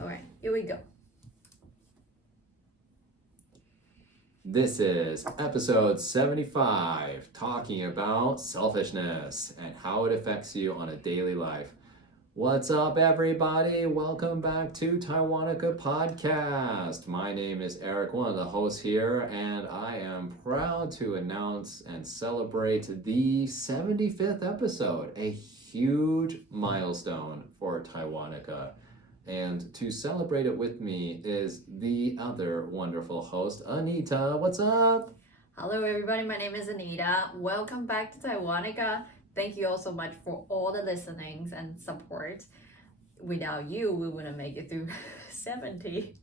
Alright, here we go. This is episode 75, talking about selfishness and how it affects you on a daily life. What's up, everybody? Welcome back to Taiwanica Podcast. My name is Eric, one of the hosts here, and I am proud to announce and celebrate the 75th episode, a huge milestone for Taiwanica. And to celebrate it with me is the other wonderful host, Anita. What's up? Hello, everybody. My name is Anita. Welcome back to Taiwanica. Thank you all so much for all the listenings and support. Without you, we wouldn't make it through 75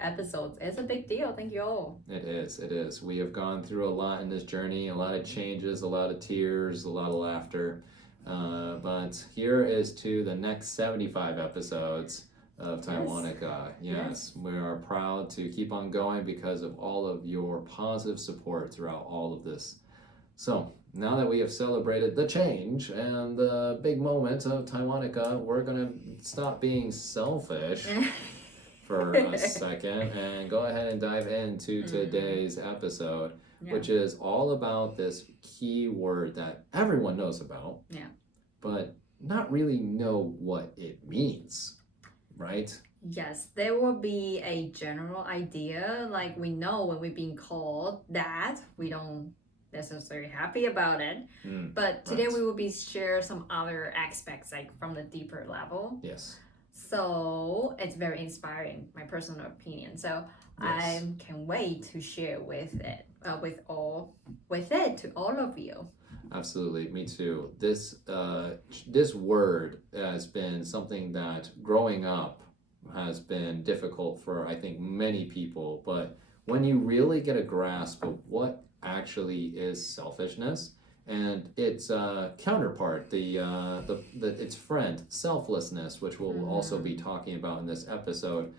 episodes. It's a big deal. Thank you all. It is. We have gone through a lot in this journey, a lot of changes, a lot of tears, a lot of laughter. But here is to the next 75 episodes of Taiwanica. Yes, we are proud to keep on going because of all of your positive support throughout all of this. So now that we have celebrated the change and the big moment of Taiwanica, we're going to stop being selfish for a second and go ahead and dive into today's episode, which is all about this key word that everyone knows about, but not really know what it means, right? Yes, there will be a general idea, like we know when we're being called that, we don't necessarily happy about it, but today we will be share some other aspects, like from the deeper level. Yes. So it's very inspiring, my personal opinion. So I can wait to share with it to all of you. Absolutely, me too. This word has been something that growing up has been difficult for, I think, many people. But when you really get a grasp of what actually is selfishness and its counterpart, its friend, selflessness, which we'll also be talking about in this episode,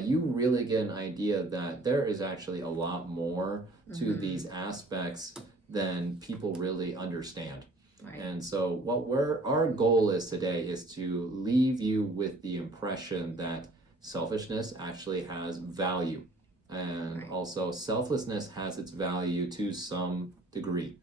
you really get an idea that there is actually a lot more to these aspects than people really understand. Right. And so our goal is today is to leave you with the impression that selfishness actually has value. And also selflessness has its value to some degree.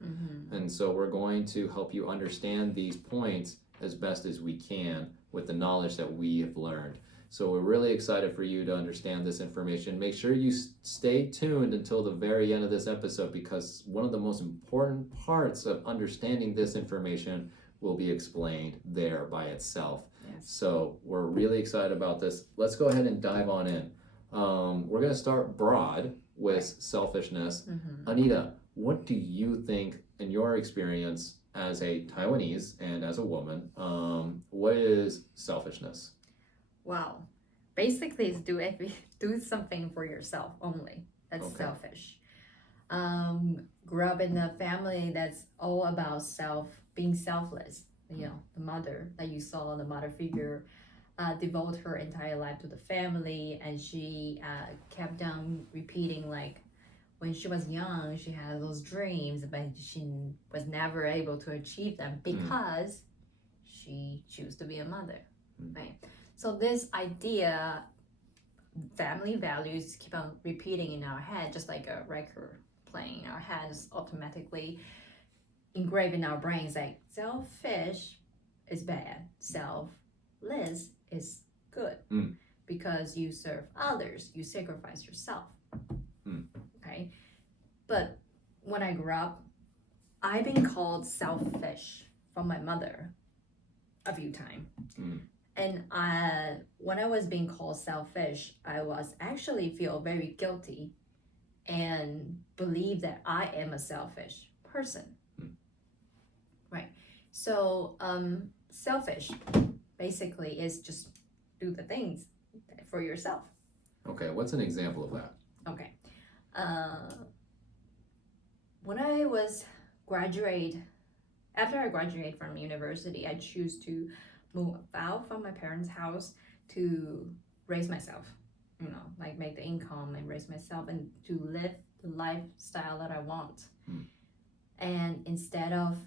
And so we're going to help you understand these points as best as we can with the knowledge that we have learned. So we're really excited for you to understand this information. Make sure you stay tuned until the very end of this episode, because one of the most important parts of understanding this information will be explained there by itself. Yes. So we're really excited about this. Let's go ahead and dive on in. We're going to start broad with selfishness. Anita, what do you think, in your experience as a Taiwanese and as a woman, what is selfishness? Wow. Basically, it's do something for yourself only. That's selfish. Grew up in a family that's all about being selfless. You know, the mother that you saw, the mother figure, devote her entire life to the family, and she kept on repeating, like, when she was young, she had those dreams, but she was never able to achieve them because she chose to be a mother, right? So this idea, family values keep on repeating in our head, just like a record playing in our heads, automatically engraved in our brains, like selfish is bad, selfless is good, because you serve others, you sacrifice yourself. Okay, but when I grew up, I've been called selfish from my mother a few times. And when I was being called selfish, I was actually feel very guilty and believe that I am a selfish person. Right. So selfish basically is just do the things for yourself. Okay, what's an example of that? Okay. When I was after I graduated from university, I choose to move out from my parents' house to raise myself, like make the income and raise myself and to live the lifestyle that I want. And instead of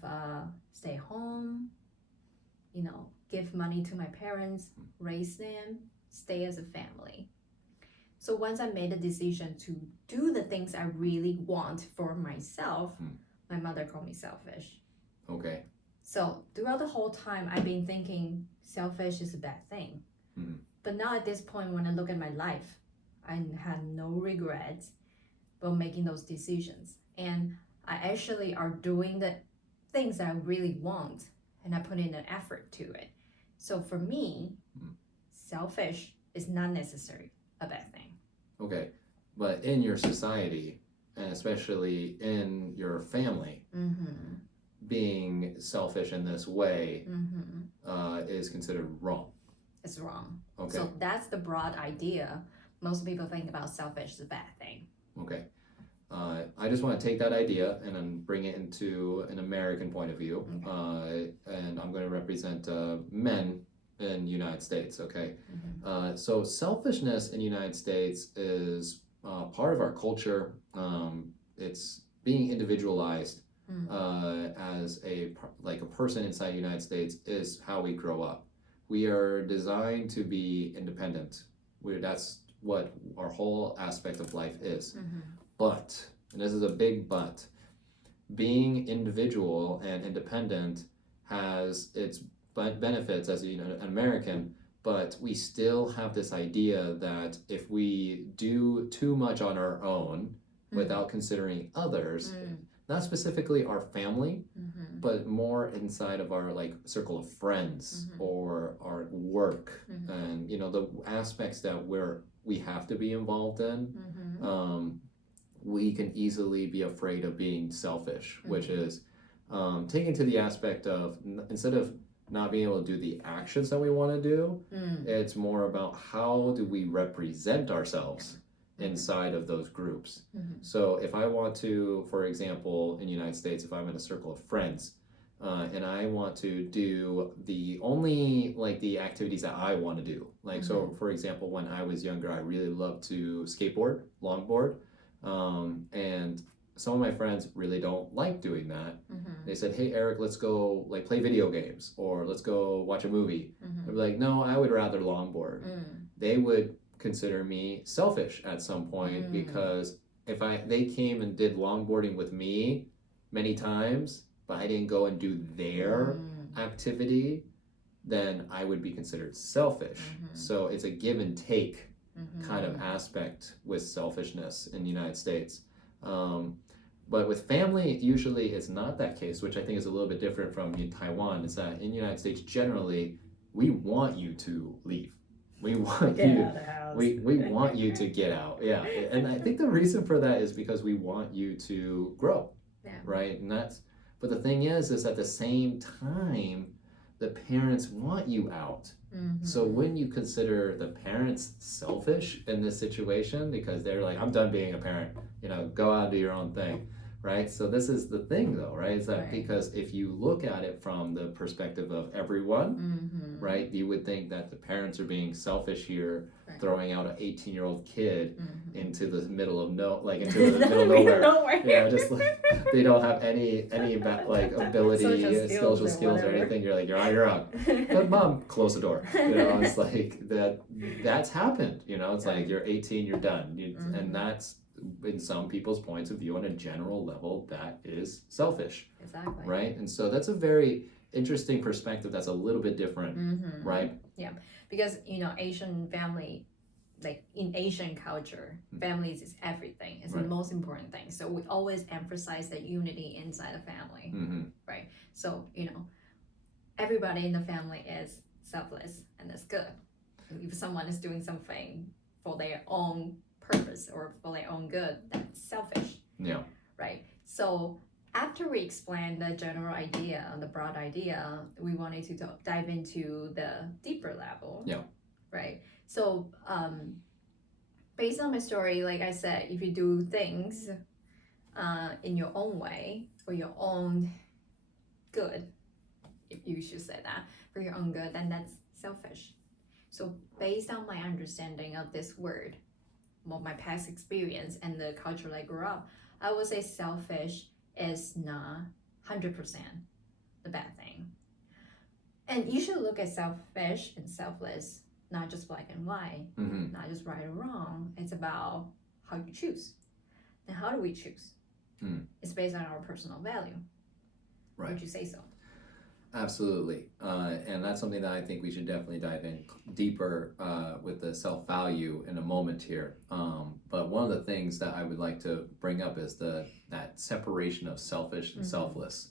stay home, give money to my parents, raise them, stay as a family. So once I made a decision to do the things I really want for myself, my mother called me selfish. Okay. So throughout the whole time, I've been thinking selfish is a bad thing. But now at this point, when I look at my life, I had no regrets about making those decisions. And I actually are doing the things that I really want, and I put in an effort to it. So for me, selfish is not necessarily a bad thing. Okay. But in your society, and especially in your family, being selfish in this way is considered wrong. It's wrong. Okay. So that's the broad idea. Most people think about selfish as a bad thing. Okay. I just want to take that idea and then bring it into an American point of view. And I'm going to represent men in the United States, okay? So selfishness in the United States is part of our culture. It's being individualized as a person inside the United States is how we grow up. We are designed to be independent. That's what our whole aspect of life is. But, and this is a big but, being individual and independent has its benefits as an American, but we still have this idea that if we do too much on our own without considering others, not specifically our family, but more inside of our circle of friends or our work and the aspects that we have to be involved in, we can easily be afraid of being selfish, which is taken to the aspect of instead of not being able to do the actions that we want to do, it's more about how do we represent ourselves inside of those groups. So if I want to, for example, in the United States, if I'm in a circle of friends and I want to do the only the activities that I want to do, so for example, when I was younger, I really loved to skateboard, longboard, and some of my friends really don't like doing that. They said, hey Eric, let's go play video games or let's go watch a movie. I'd be like, no, I would rather longboard. They would consider me selfish at some point because if they came and did longboarding with me many times, but I didn't go and do their activity, then I would be considered selfish. So it's a give and take kind of aspect with selfishness in the United States. But with family, usually it's not that case, which I think is a little bit different from in Taiwan. It's that in the United States, generally, we want you to leave. We want we want you to get out. Yeah. And I think the reason for that is because we want you to grow. Right? And but the thing is at the same time, the parents want you out. So when you consider the parents selfish in this situation because they're like, I'm done being a parent, go out and do your own thing, right? So this is the thing though, right? Is that because if you look at it from the perspective of everyone, right, you would think that the parents are being selfish here, throwing out an 18-year-old kid into the middle of into the middle of nowhere. Yeah, just they don't have any ability, social skills or anything. You're like, you're on your own. But mom, close the door. It's like that's happened. It's like you're 18, you're done, and that's in some people's points of view on a general level that is selfish. Exactly. Right, and so that's a very interesting perspective. That's a little bit different, right? Yeah, because Asian family, in Asian culture, families is everything. It's the most important thing. So we always emphasize the unity inside a family, right? So everybody in the family is selfless, and that's good. If someone is doing something for their own purpose or for their own good, that's selfish. Yeah. Right. So after we explained the general idea, the broad idea, we wanted to dive into the deeper level. Yeah. Right. So based on my story, like I said, if you do things in your own way for your own good, if you should say that, for your own good, then that's selfish. So based on my understanding of this word, my past experience and the culture I grew up, I would say selfish is not 100% the bad thing. And you should look at selfish and selfless, not just black and white, not just right or wrong. It's about how you choose. And how do we choose? It's based on our personal value. Right. Would you say so? Absolutely. And that's something that I think we should definitely dive in deeper with the self-value in a moment here. But one of the things that I would like to bring up is that separation of selfish and selfless,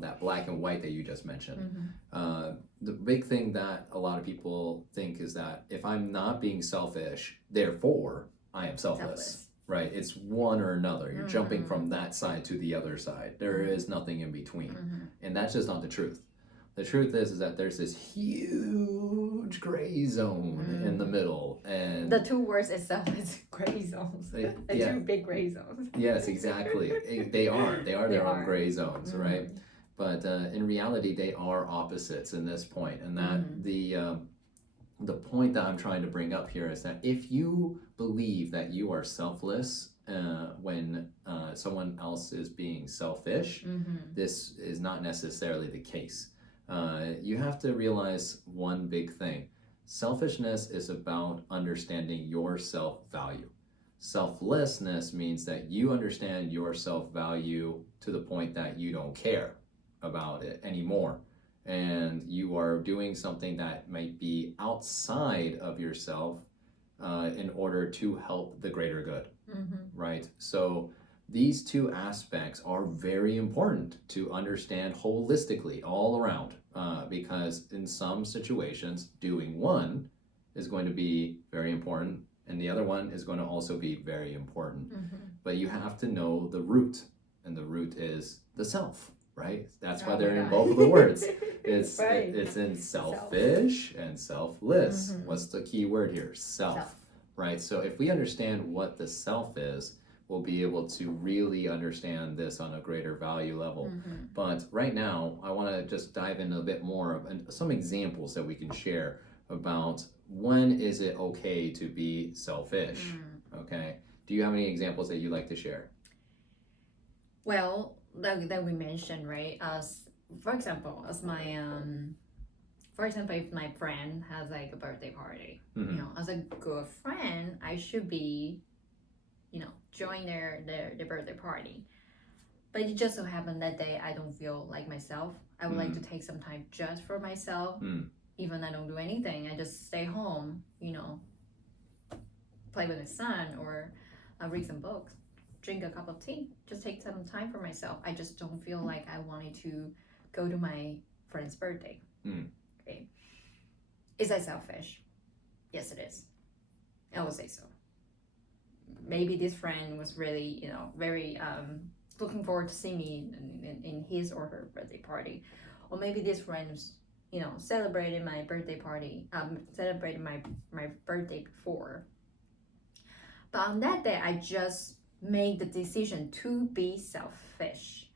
that black and white that you just mentioned. The big thing that a lot of people think is that if I'm not being selfish, therefore I am selfless. Right? It's one or another. You're jumping from that side to the other side. There is nothing in between. And that's just not the truth. The truth is that there's this huge gray zone in the middle. And the two words itself is gray zones. The two big gray zones. Yes, exactly. They are their own gray zones, right? But in reality, they are opposites in this point. And that the point that I'm trying to bring up here is that if you believe that you are selfless when someone else is being selfish, this is not necessarily the case. You have to realize one big thing. Selfishness is about understanding your self-value. Selflessness means that you understand your self-value to the point that you don't care about it anymore. And you are doing something that might be outside of yourself in order to help the greater good, right? So these two aspects are very important to understand holistically all around because in some situations, doing one is going to be very important and the other one is going to also be very important. But you have to know the root, and the root is the self. Right? That's why they're in both of the words. It's in selfish and selfless. What's the key word here? Self. Right? So if we understand what the self is, we'll be able to really understand this on a greater value level. But right now, I want to just dive in a bit more of some examples that we can share about when is it okay to be selfish? Okay? Do you have any examples that you'd like to share? Well, that we mentioned, right? For example, if my friend has like a birthday party, as a good friend, I should be, join their birthday party. But it just so happened that day I don't feel like myself. I would like to take some time just for myself. Even I don't do anything. I just stay home, play with my son or read some books. Drink a cup of tea, just take some time for myself. I just don't feel like I wanted to go to my friend's birthday. Okay. Is that selfish? Yes, it is. I will say so. Maybe this friend was really, very looking forward to see me in his or her birthday party. Or maybe this friend was, celebrating my birthday party, celebrating my birthday before. But on that day, I just made the decision to be selfish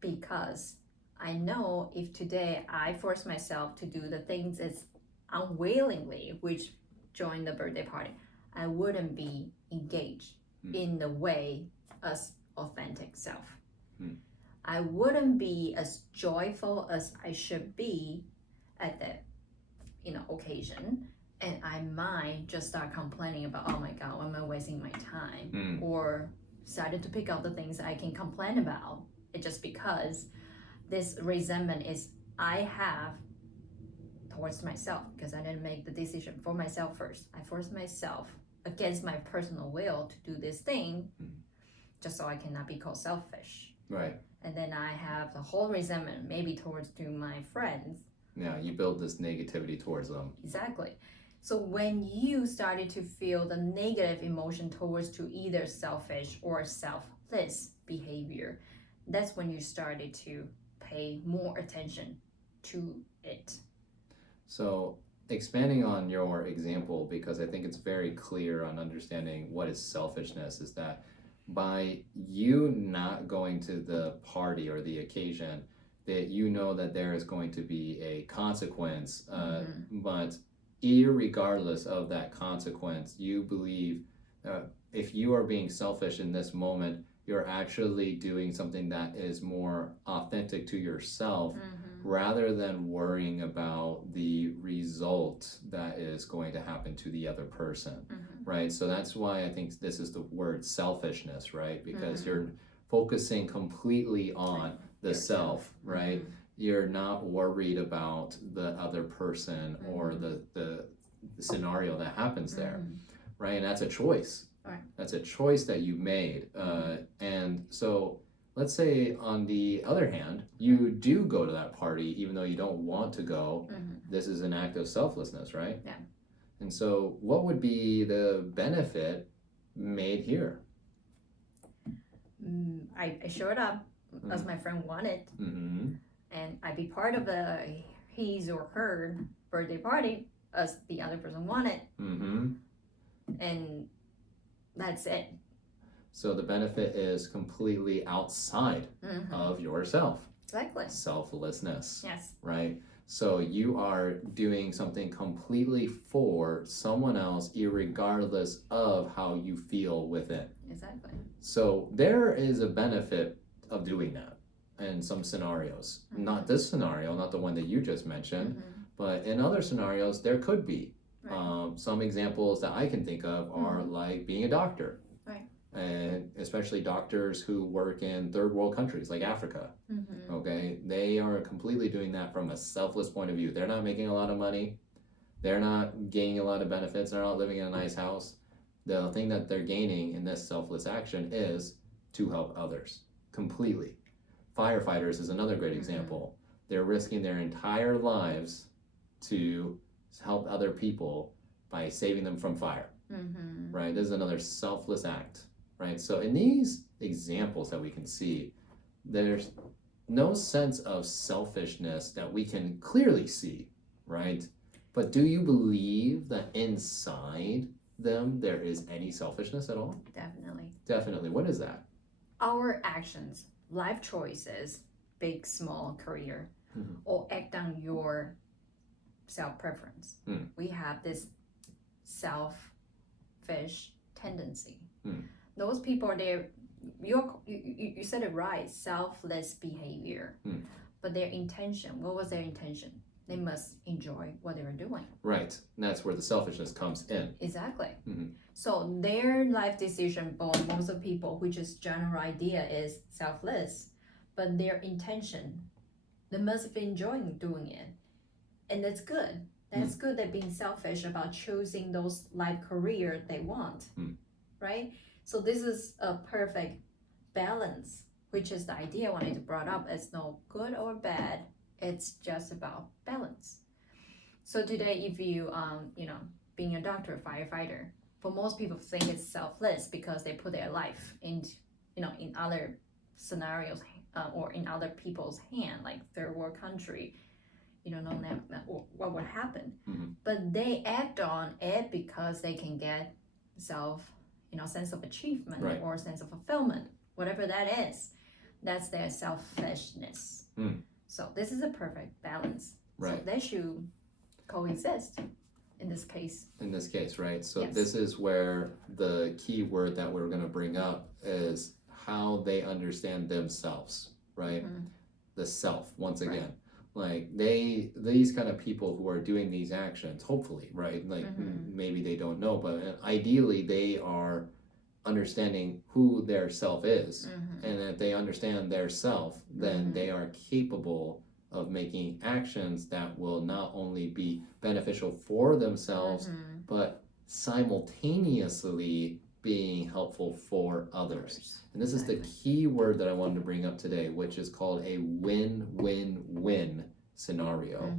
because I know if today I force myself to do the things as unwillingly, which join the birthday party, I wouldn't be engaged in the way as authentic self. I wouldn't be as joyful as I should be at that occasion. And I might just start complaining about, oh my God, why am I wasting my time? Or started to pick out the things I can complain about. It's just because this resentment is I have towards myself because I didn't make the decision for myself first. I forced myself against my personal will to do this thing just so I cannot be called selfish. Right. And then I have the whole resentment maybe towards to my friends. Yeah, you build this negativity towards them. Exactly. So when you started to feel the negative emotion towards to either selfish or selfless behavior, that's when you started to pay more attention to it. So expanding on your example, because I think it's very clear on understanding what is selfishness, is that by you not going to the party or the occasion, that you know that there is going to be a consequence, but irregardless of that consequence, you believe if you are being selfish in this moment, you're actually doing something that is more authentic to yourself rather than worrying about the result that is going to happen to the other person, right? So that's why I think this is the word selfishness, right? Because you're focusing completely on the self, right? You're not worried about the other person or the scenario that happens there, right? And that's a choice. Right. That's a choice that you made. And so let's say on the other hand, you do go to that party even though you don't want to go. This is an act of selflessness, right? Yeah. And so what would be the benefit made here? I showed up as my friend wanted, and I be part of his or her birthday party as the other person wanted, and that's it. So the benefit is completely outside of yourself. Exactly. Selflessness. Yes. Right? So you are doing something completely for someone else, irregardless of how you feel with it. Exactly. So there is a benefit of doing that in some scenarios. Not this scenario, not the one that you just mentioned, but in other scenarios, there could be. Right. Some examples that I can think of are like being a doctor. Right. And especially doctors who work in third world countries like Africa. Okay, they are completely doing that from a selfless point of view. They're not making a lot of money. They're not gaining a lot of benefits. They're not living in a nice house. The thing that they're gaining in this selfless action is to help others completely. Firefighters is another great example. They're risking their entire lives to help other people by saving them from fire. Right? This is another selfless act. Right? So in these examples that we can see, there's no sense of selfishness that we can clearly see, right? But do you believe that inside them there is any selfishness at all? Definitely. Definitely. What is that? Our actions, life choices, big, small, career, all act on your self-preference. We have this selfish tendency. Those people, you said it right, selfless behavior. But their intention, what was their intention? They must enjoy what they were doing. Right. And that's where the selfishness comes in. Exactly. So their life decision for most of people, which is general idea, is selfless. But their intention, they must be enjoying doing it. And that's good. That's good that being selfish about choosing those life career they want. Right? So this is a perfect balance, which is the idea I wanted to brought up. It's no good or bad. It's just about balance. So today, if you, being a doctor, firefighter, for most people think it's selfless because they put their life in other scenarios or in other people's hand, like third world country. You don't know what would happen. But they act on it because they can get sense of achievement or sense of fulfillment, whatever that is. That's their selfishness. So this is a perfect balance. Right. So they should coexist in this case. In this case, right? So this is where the key word that we're going to bring up is how they understand themselves, right? The self, once again. Like these kind of people who are doing these actions, hopefully, right? Like maybe they don't know, but ideally they are understanding who their self is. And if they understand their self, then they are capable of making actions that will not only be beneficial for themselves, but simultaneously being helpful for others. And this is the key word that I wanted to bring up today, which is called a win-win-win scenario.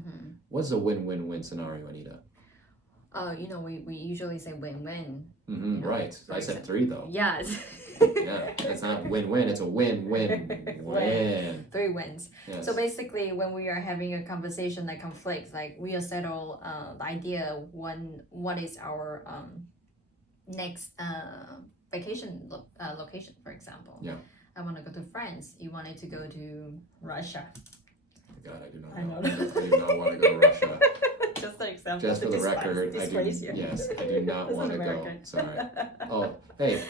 What's a win-win-win scenario, Anita? We usually say win-win. Right. I said 3 though. Yes. Yeah, it's not win-win, it's a win-win-win. 3 wins. Yes. So basically, when we are having a conversation that conflicts, like we are settle the idea what is our next vacation location, for example. Yeah. I want to go to France. You wanted to go to Russia. God, I do not know. I do not want to go to Russia. Just an example. Just for the record, I do not want to go. Sorry. Oh, hey,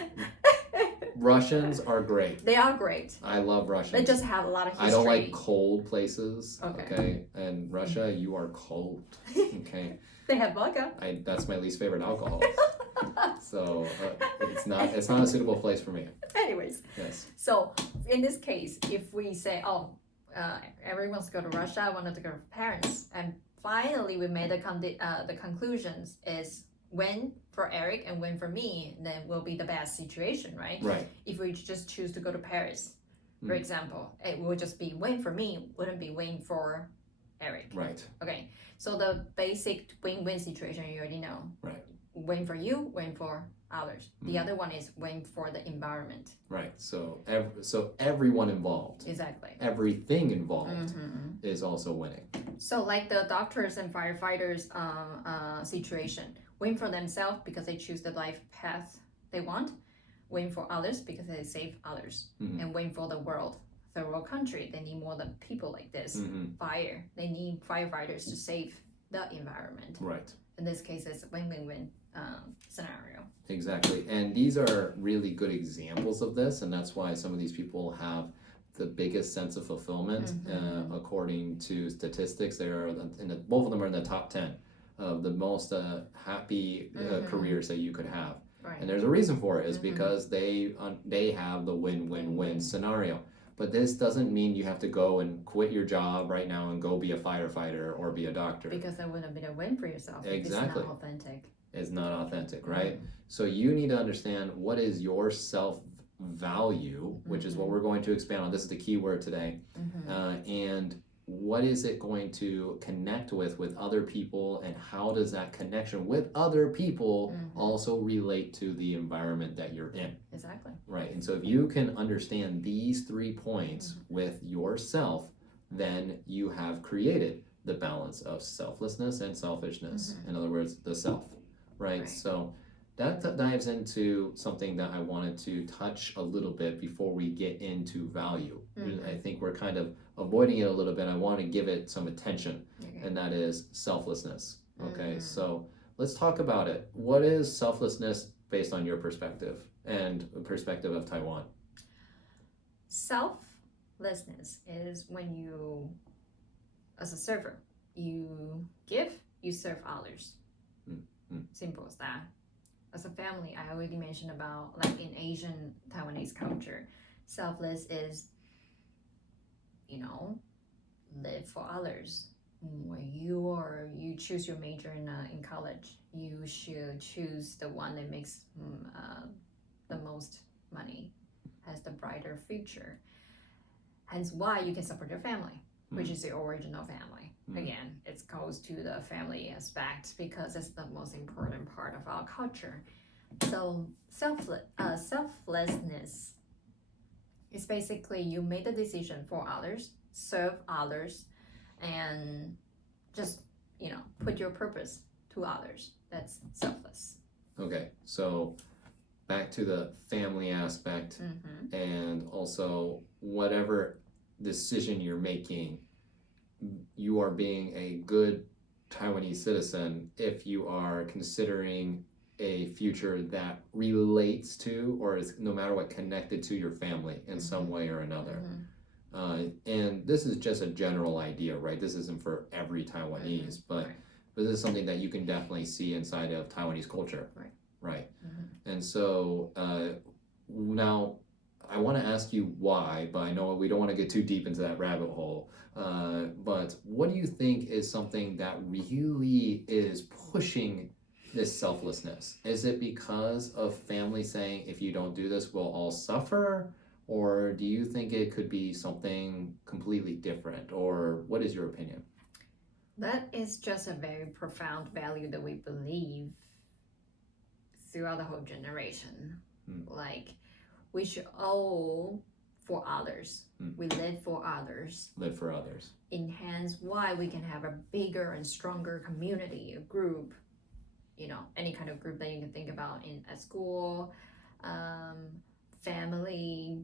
Russians are great. They are great. I love Russians. They just have a lot of history. I don't like cold places. Okay. And Russia, you are cold. Okay. They have vodka. That's my least favorite alcohol. So it's not a suitable place for me. Anyways. Yes. So in this case, if we say, everyone wants to go to Russia, I wanted to go to Paris, and finally we made the conclusions is win for Eric and win for me, then will be the best situation, right? Right. If we just choose to go to Paris, for example, it will just be win for me, wouldn't be win for Eric. Right. Okay. So the basic win-win situation you already know. Right. Win for you, win for others. The other one is win for the environment. Right. So everyone involved. Exactly. Everything involved is also winning. So like the doctors and firefighters situation, win for themselves because they choose the life path they want, win for others because they save others, and win for the world. The world country, they need more than people like this. Fire, they need firefighters to save the environment. Right. In this case, it's a win-win-win scenario. Exactly. And these are really good examples of this, and that's why some of these people have the biggest sense of fulfillment. According to statistics, they are both of them are in the top 10 of the most happy careers that you could have. Right. And there's a reason for it, is because they have the win-win-win scenario. But this doesn't mean you have to go and quit your job right now and go be a firefighter or be a doctor. Because that wouldn't be a win for yourself. Exactly. It's not authentic. It's not authentic, right? So you need to understand what is your self-value, which is what we're going to expand on. This is the key word today. And what is it going to connect with other people, and how does that connection with other people also relate to the environment that you're in? Exactly. Right. And so if you can understand these 3 points with yourself, then you have created the balance of selflessness and selfishness. In other words, the self. Right? So that dives into something that I wanted to touch a little bit before we get into value. I think we're kind of avoiding it a little bit. I want to give it some attention, and that is selflessness. Okay, so let's talk about it. What is selflessness based on your perspective and the perspective of Taiwan? Selflessness is when you, as a server, you give, you serve others. Simple as that. As a family, I already mentioned about, like in Asian Taiwanese culture, selfless is, live for others. When you choose your major in college, you should choose the one that makes the most money, has the brighter future. Hence why you can support your family, which is the original family. Again, it goes to the family aspect because it's the most important part of our culture. So selflessness is basically you made the decision for others, serve others, and just put your purpose to others. That's selfless. Okay, so back to the family aspect, and also whatever decision you're making, you are being a good Taiwanese citizen if you are considering a future that relates to, or is no matter what, connected to your family in some way or another. And this is just a general idea, right? This isn't for every Taiwanese, but this is something that you can definitely see inside of Taiwanese culture. Right. And so now I want to ask you why, but I know we don't want to get too deep into that rabbit hole. But what do you think is something that really is pushing this selflessness? Is it because of family saying, if you don't do this, we'll all suffer? Or do you think it could be something completely different? Or what is your opinion? That is just a very profound value that we believe throughout the whole generation. Like, we should all for others. We live for others. Live for others. Enhance why we can have a bigger and stronger community, a group, any kind of group that you can think about at school, family.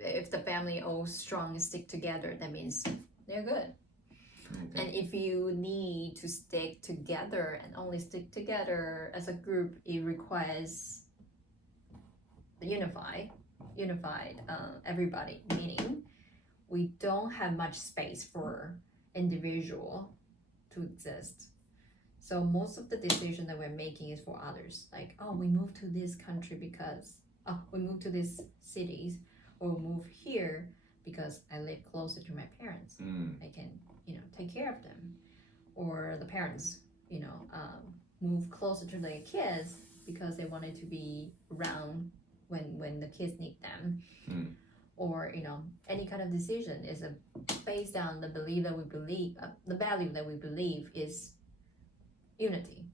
If the family all strong and stick together, that means they're good. Okay. And if you need to stick together and only stick together as a group, it requires unified everybody, meaning we don't have much space for individual to exist. So most of the decision that we're making is for others. Like, oh, we moved to this country because, oh, we moved to these cities, or we move here because I live closer to my parents. I can, take care of them. Or the parents, move closer to their kids because they wanted to be around when the kids need them. Or any kind of decision is based on the belief that we believe, the value that we believe is unity.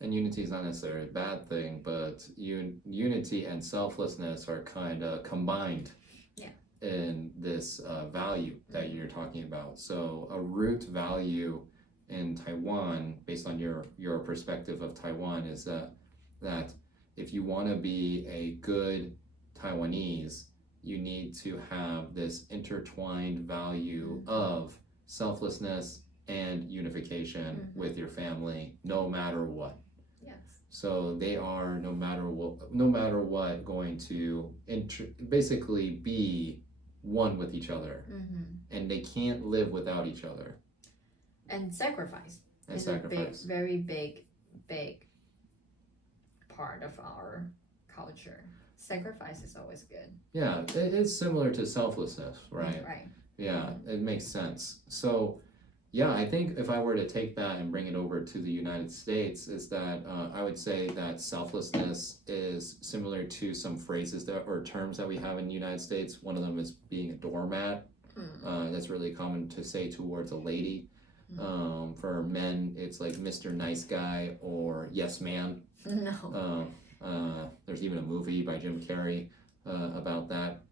And unity is not necessarily a bad thing, but unity and selflessness are kind of combined in this value that you're talking about. So a root value in Taiwan, based on your perspective of Taiwan, is that if you want to be a good Taiwanese, you need to have this intertwined value of selflessness and unification with your family, no matter what. Yes. So they are no matter what going to basically be one with each other, and they can't live without each other. And sacrifice is a very big part of our culture. Sacrifice is always good. Yeah, it's similar to selflessness, right? Right. Yeah, it makes sense. So, yeah, I think if I were to take that and bring it over to the United States, is that I would say that selflessness is similar to some phrases or terms that we have in the United States. One of them is being a doormat. That's really common to say towards a lady. For men, it's like Mr. Nice Guy or Yes Man. No. There's even a movie by Jim Carrey about that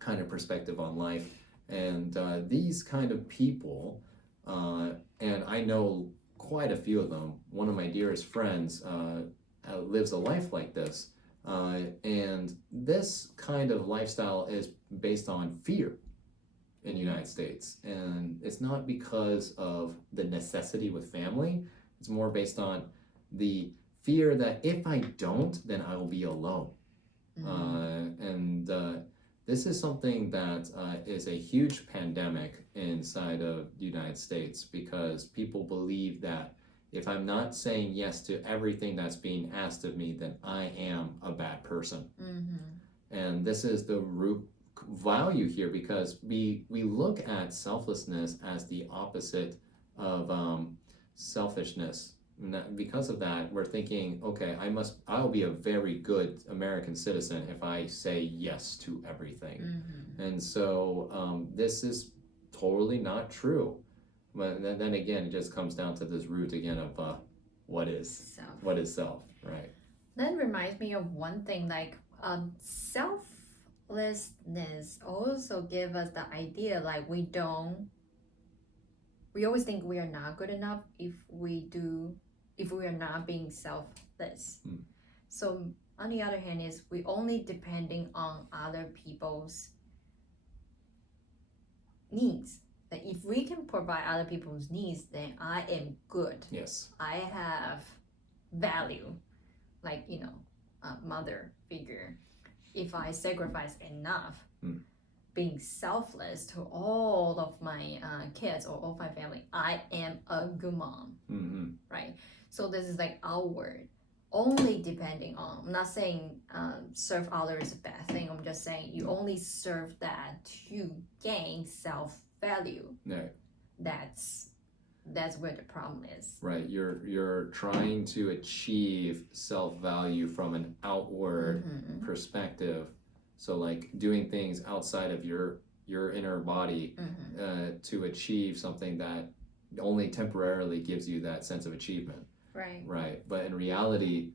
kind of perspective on life. And these kind of people, and I know quite a few of them. One of my dearest friends lives a life like this. And this kind of lifestyle is based on fear in the United States. And it's not because of the necessity with family. It's more based on the fear that if I don't, then I will be alone. This is something that is a huge pandemic inside of the United States, because people believe that if I'm not saying yes to everything that's being asked of me, then I am a bad person. And this is the root value here, because we look at selflessness as the opposite of selfishness. Because of that, we're thinking, okay, I'll be a very good American citizen if I say yes to everything. And so this is totally not true. But then again, it just comes down to this root again of what is self, right? That reminds me of one thing, like selflessness also give us the idea like we always think we are not good enough if we are not being selfless. So on the other hand is we only depending on other people's needs. That if we can provide other people's needs, then I am good. Yes. I have value, like a mother figure. If I sacrifice enough, being selfless to all of my kids or all my family, I am a good mom, right? So this is like outward, only depending on, I'm not saying serve others is a bad thing, I'm just saying you only serve that to gain self-value. Right. That's where the problem is. Right, you're trying to achieve self-value from an outward perspective. So like doing things outside of your inner body to achieve something that only temporarily gives you that sense of achievement. Right. But in reality,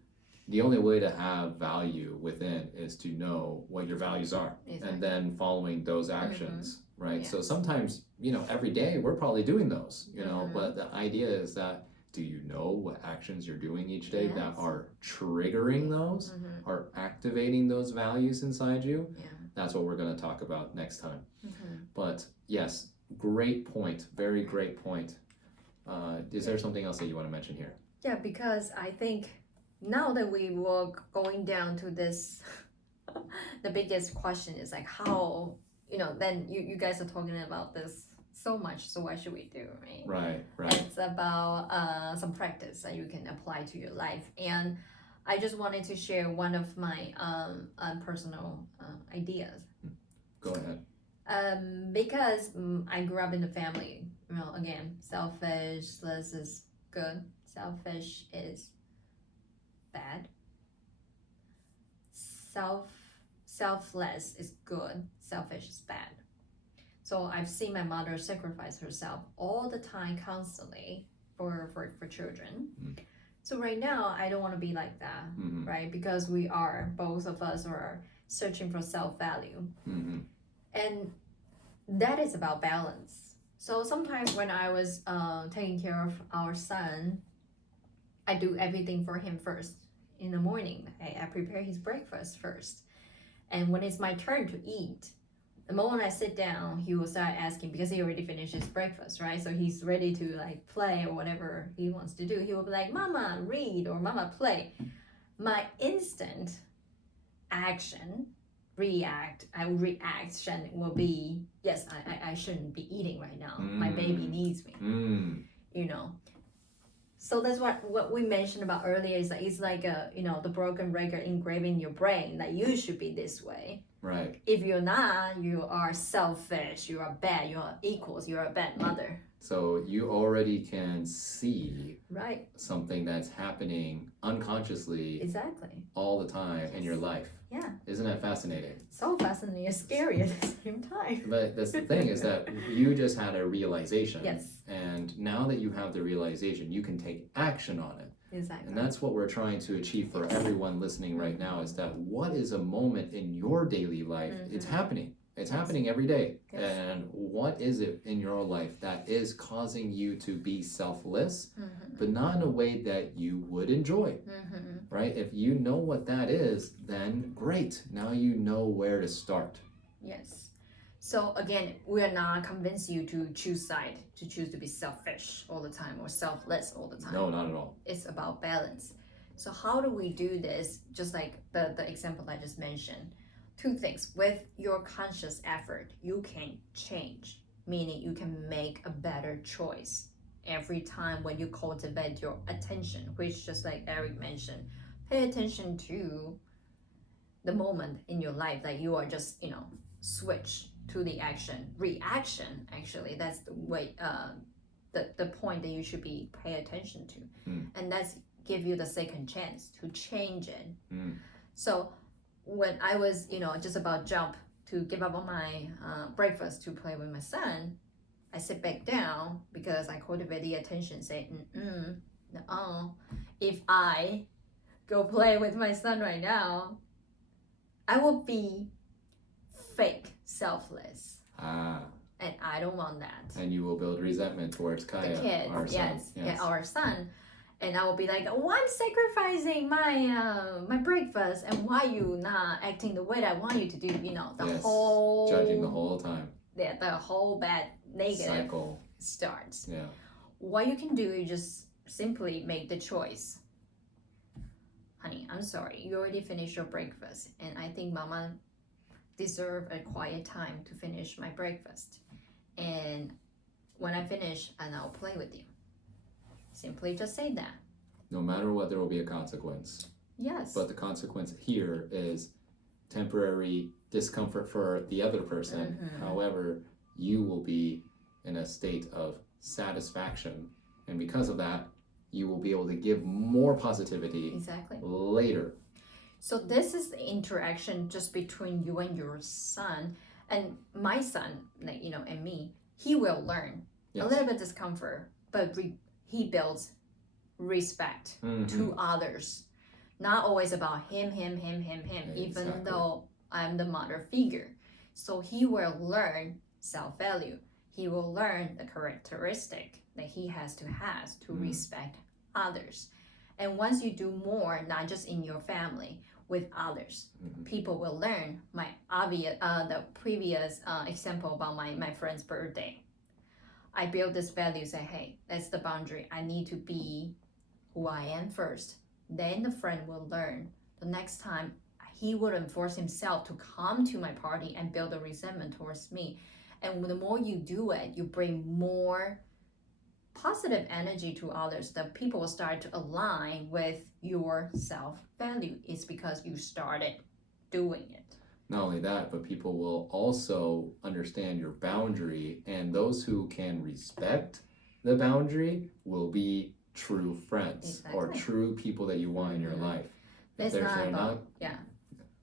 the only way to have value within is to know what your values are, and then following those actions. Right. Yes. So sometimes, every day we're probably doing those, but the idea is that, do you know what actions you're doing each day that are triggering those, are activating those values inside you? That's what we're going to talk about next time. But yes, great point. Very great point. Is there something else that you want to mention here? Yeah, because I think now that we were going down to this the biggest question is like how, then you guys are talking about this so much, so what should we do, right? Right. It's about some practice that you can apply to your life. And I just wanted to share one of my personal ideas. Go ahead. Because I grew up in a family, again, selfishness is good, selfish is bad, selfless is good, selfish is bad. So I've seen my mother sacrifice herself all the time, constantly for children. So right now, I don't want to be like that, right? Because both of us are searching for self-value. And that is about balance. So sometimes when I was taking care of our son, I do everything for him first. In the morning, I prepare his breakfast first. And when it's my turn to eat, the moment I sit down, he will start asking, because he already finished his breakfast, right? So he's ready to like play or whatever he wants to do. He will be like, Mama, read, or Mama, play. My instant reaction will be, yes, I shouldn't be eating right now. My baby needs me, So that's what we mentioned about earlier. Is that it's like the broken record engraved in your brain that you should be this way. Right. If you're not, you are selfish. You are bad. You are equals. You are a bad mother. So you already can see right something that's happening unconsciously exactly all the time in your life. Yeah. Isn't that fascinating? So fascinating and scary at the same time. But that's the thing is that you just had a realization. Yes. And now that you have the realization, you can take action on it. Exactly. And that's what we're trying to achieve for everyone listening right now, is that what is a moment in your daily life? It's happening. It's happening every day. Yes. And what is it in your life that is causing you to be selfless, but not in a way that you would enjoy, right? If you know what that is, then great. Now you know where to start. Yes. So again, we are not convincing you to choose side, to choose to be selfish all the time or selfless all the time. No, not at all. It's about balance. So how do we do this? Just like the example I just mentioned. Two things. With your conscious effort, you can change, meaning you can make a better choice every time when you cultivate your attention, which just like Eric mentioned, pay attention to the moment in your life that you are just, switch to the reaction. Actually, that's the way, the point that you should be pay attention to. And that's give you the second chance to change it. So when I was, just about jump to give up on my breakfast to play with my son, I sit back down because I cultivate the attention, say, no. If I go play with my son right now, I will be fake selfless. And I don't want that. And you will build resentment towards Kaya, the kid, our son. Yes, our son. And I will be like, oh, I'm sacrificing my breakfast, and why you not acting the way that I want you to do? Whole judging the whole time. Yeah, the whole bad negative cycle starts. Yeah. What you can do is just simply make the choice. Honey, I'm sorry, you already finished your breakfast, and I think Mama deserve a quiet time to finish my breakfast. And when I finish, and I'll play with you. Simply just say that. No matter what, there will be a consequence. Yes. But the consequence here is temporary discomfort for the other person. However, you will be in a state of satisfaction. And because of that, you will be able to give more positivity later. So this is the interaction just between you and your son. And my son, and me, he will learn a little bit discomfort, but he builds respect to others. Not always about him, even though I'm the mother figure. So he will learn self-value. He will learn the characteristic that he has to respect others. And once you do more, not just in your family, with others, people will learn. The previous example about my friend's birthday. I build this value, say, hey, that's the boundary. I need to be who I am first. Then the friend will learn. The next time he wouldn't force himself to come to my party and build a resentment towards me. And the more you do it, you bring more positive energy to others. That people will start to align with your self-value. It's because you started doing it. Not only that, but people will also understand your boundary, and those who can respect the boundary will be true friends or true people that you want in your life. It's not about,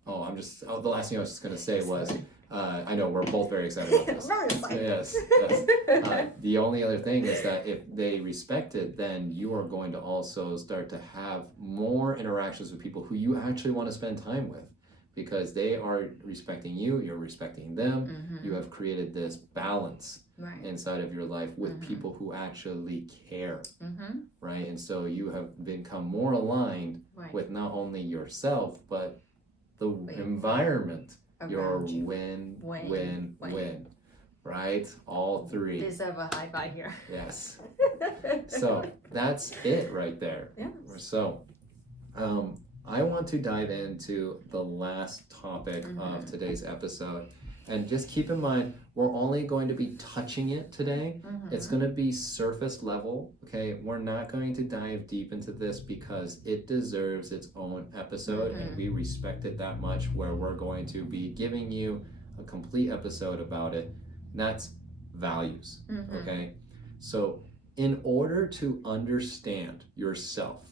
the last thing I was just going to say was, I know we're both very excited about this. Very excited. Yes. The only other thing is that if they respect it, then you are going to also start to have more interactions with people who you actually want to spend time with. Because they are respecting you, you're respecting them. You have created this balance inside of your life with people who actually care, right? And so you have become more aligned with not only yourself, but the environment. You're win, right? All three. Deserve a high five here. Yes. So that's it right there. Yes. So, I want to dive into the last topic of today's episode. And just keep in mind, we're only going to be touching it today. It's going to be surface level, okay? We're not going to dive deep into this because it deserves its own episode, and we respect it that much, where we're going to be giving you a complete episode about it. And that's values, okay? So in order to understand yourself,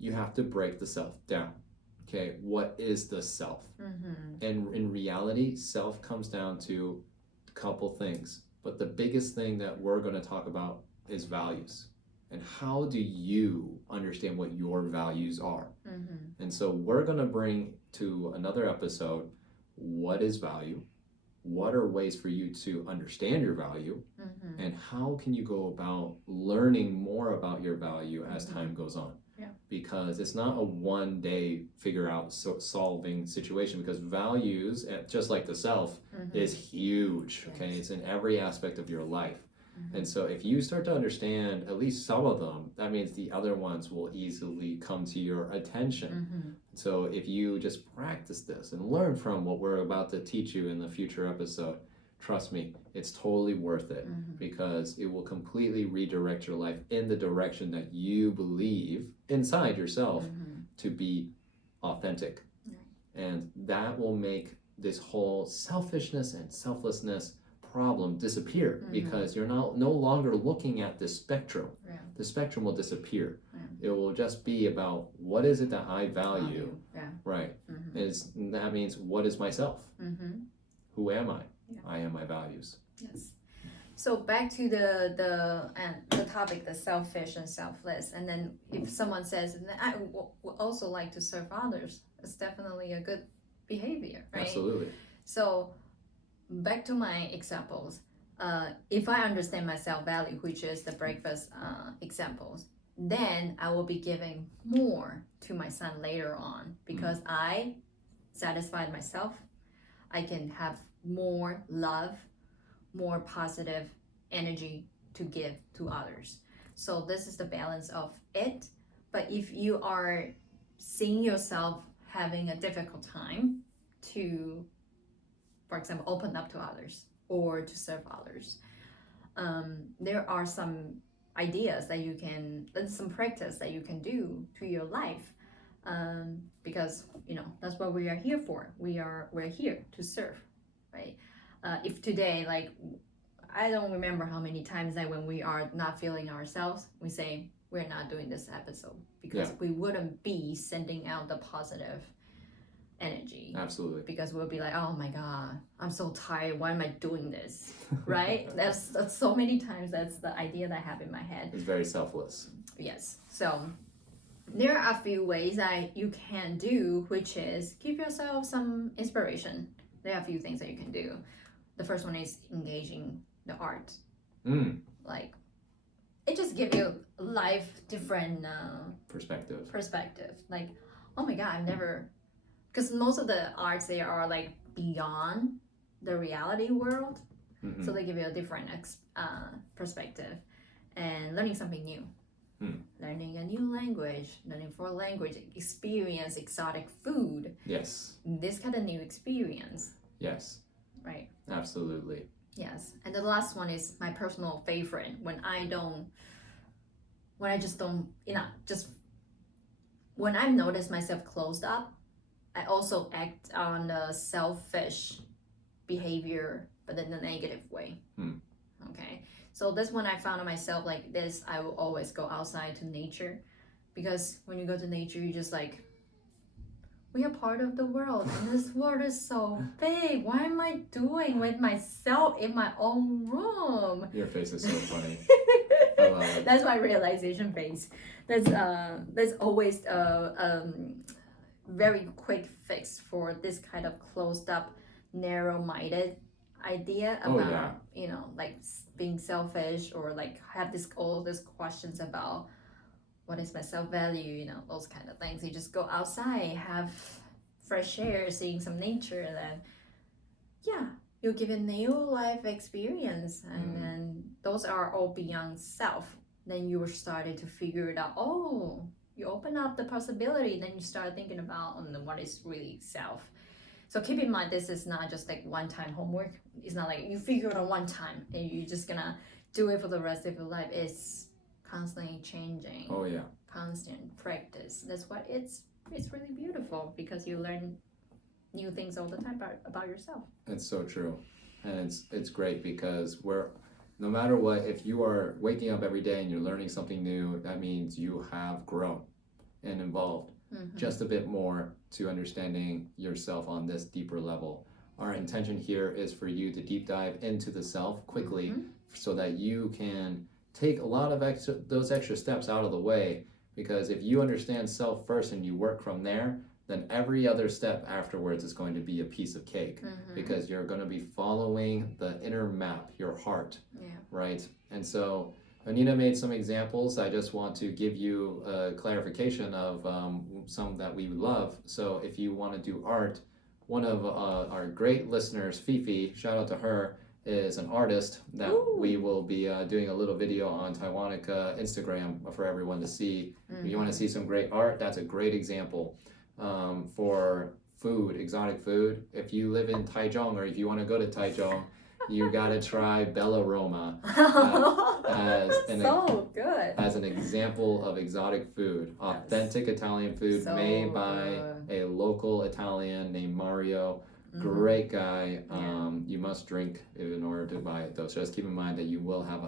you have to break the self down. Okay, what is the self? And in reality, self comes down to a couple things. But the biggest thing that we're going to talk about is values. And how do you understand what your values are? And so we're going to bring to another episode, what is value? What are ways for you to understand your value? And how can you go about learning more about your value as time goes on? Because it's not a one day figure out solving situation, because values, just like the self, is huge. Okay, it's in every aspect of your life. And so if you start to understand at least some of them, that means the other ones will easily come to your attention. So if you just practice this and learn from what we're about to teach you in the future episode, trust me, it's totally worth it, because it will completely redirect your life in the direction that you believe inside yourself to be authentic. And that will make this whole selfishness and selflessness problem disappear, because you're no longer looking at this spectrum. The spectrum will disappear. It will just be about, what is it that I value? Right. That means, what is myself? Who am I? I am my values. Yes. So back to the topic, the selfish and selfless. And then if someone says, I would also like to serve others, it's definitely a good behavior, right? Absolutely. So back to my examples. If I understand my self-value, which is the breakfast examples, then I will be giving more to my son later on, because I satisfied myself. I can have more love, more positive energy to give to others. So this is the balance of it. But if you are seeing yourself having a difficult time to, for example, open up to others or to serve others, there are some ideas that you can, some practice that you can do to your life, because that's what we are here for. We're here to serve, right? If today, like, I don't remember how many times that when we are not feeling ourselves, we say we're not doing this episode, because we wouldn't be sending out the positive energy. Absolutely. Because we'll be like, oh my God, I'm so tired. Why am I doing this? Right? that's so many times. That's the idea that I have in my head. It's very selfless. Yes. So there are a few ways that you can do, which is give yourself some inspiration. There are a few things that you can do. The first one is engaging the art. Like, it just gives you life different perspective. Like, oh my God, I've never, because most of the arts, they are like beyond the reality world. So they give you a different perspective and learning something new. learning a new language, learning foreign language, experience exotic food. Yes. This kind of new experience. Yes. Right. Absolutely. Yes. And the last one is my personal favorite. When I just don't, when I notice myself closed up, I also act on the selfish behavior, but in a negative way. Okay. So that's when I found myself like this. I will always go outside to nature, because when you go to nature, you just like, we are part of the world, and this world is so big. What am I doing with myself in my own room? Your face is so funny. I love it. That's my realization phase. That's always a very quick fix for this kind of closed up, narrow-minded idea about like being selfish, or like have all these questions about what is my self-value, those kind of things. You just go outside, have fresh air, seeing some nature, and then you'll give a new life experience, and then those are all beyond self. Then you were starting to figure it out. Oh, you open up the possibility, then you start thinking about what is really self. So keep in mind, this is not just like one-time homework. It's not like you figure it out one time and you're just gonna do it for the rest of your life. It's constantly changing. Oh yeah. Constant practice. That's why it's really beautiful, because you learn new things all the time about yourself. It's so true. And it's great because no matter what, if you are waking up every day and you're learning something new, that means you have grown and evolved just a bit more to understanding yourself on this deeper level. Our intention here is for you to deep dive into the self quickly so that you can take a lot of those extra steps out of the way, because if you understand self first and you work from there, then every other step afterwards is going to be a piece of cake, because you're going to be following the inner map, your heart, right? And so Anita made some examples. I just want to give you a clarification of some that we love. So if you want to do art, one of our great listeners, Fifi, shout out to her, is an artist that we will be doing a little video on Taiwanica Instagram for everyone to see. If you want to see some great art, that's a great example. For food, exotic food, if you live in Taichung, or if you want to go to Taichung, you gotta try Bella Roma as an example of exotic food, authentic Italian food made by a local Italian named Mario. Great guy. You must drink in order to buy it, though. So just keep in mind that you will have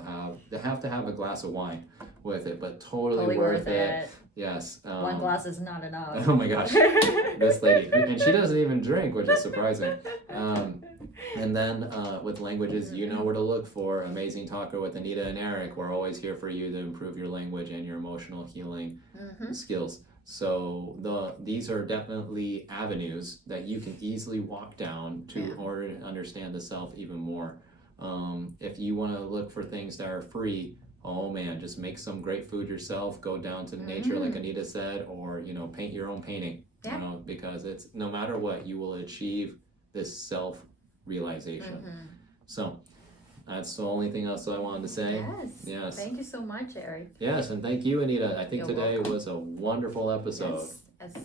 to have a glass of wine with it, but totally worth it. Yes. One glass is not enough. Oh my gosh, this lady, and she doesn't even drink, which is surprising. And then with languages, you know where to look for Amazing Talker with Anita and Eric. We're always here for you to improve your language and your emotional healing skills. So these are definitely avenues that you can easily walk down in order to understand the self even more. If you want to look for things that are free, oh man, just make some great food yourself. Go down to nature, like Anita said, or paint your own painting. Because it's no matter what, you will achieve this self-realization. So that's the only thing else I wanted to say. Yes. Thank you so much, Eric. Yes, and thank you, Anita. I think today was a wonderful episode. Yes,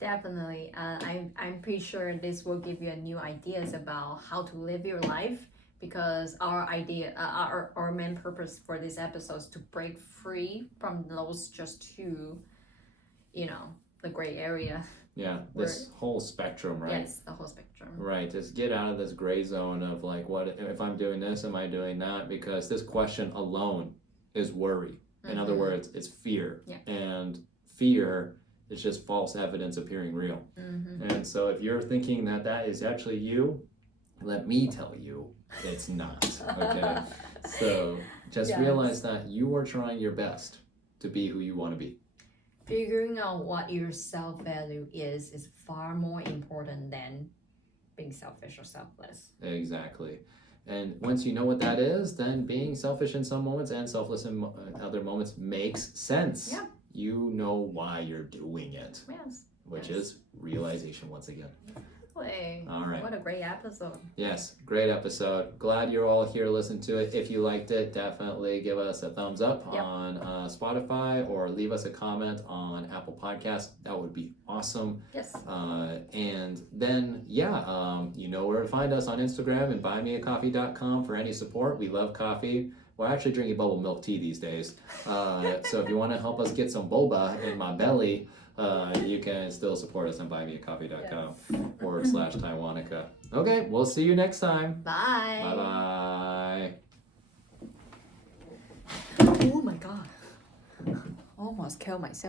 definitely. I'm pretty sure this will give you new ideas about how to live your life, because our main purpose for this episode is to break free from those just two, the gray area. Yeah, this whole spectrum, right? Yes, the whole spectrum. Right, just get out of this gray zone of like, what if I'm doing this, am I doing that? Because this question alone is worry. In other words, it's fear. And fear is just false evidence appearing real. And so if you're thinking that is actually you, let me tell you, it's not. Okay? So just realize that you are trying your best to be who you want to be. Figuring out what your self-value is far more important than being selfish or selfless. Exactly. And once you know what that is, then being selfish in some moments and selfless in other moments makes sense. You know why you're doing it. Which is realization once again. Exactly. All right. What a great episode. Yes, great episode. Glad you're all here listening to it. If you liked it, definitely give us a thumbs up on Spotify or leave us a comment on Apple Podcasts. That would be awesome. Yes. And then, you know where to find us on Instagram and buymeacoffee.com for any support. We love coffee. We're actually drinking bubble milk tea these days. So if you want to help us get some boba in my belly, you can still support us on buymeacoffee.com /Taiwanica. Okay, we'll see you next time. Bye. Bye-bye. Oh my God. Almost killed myself.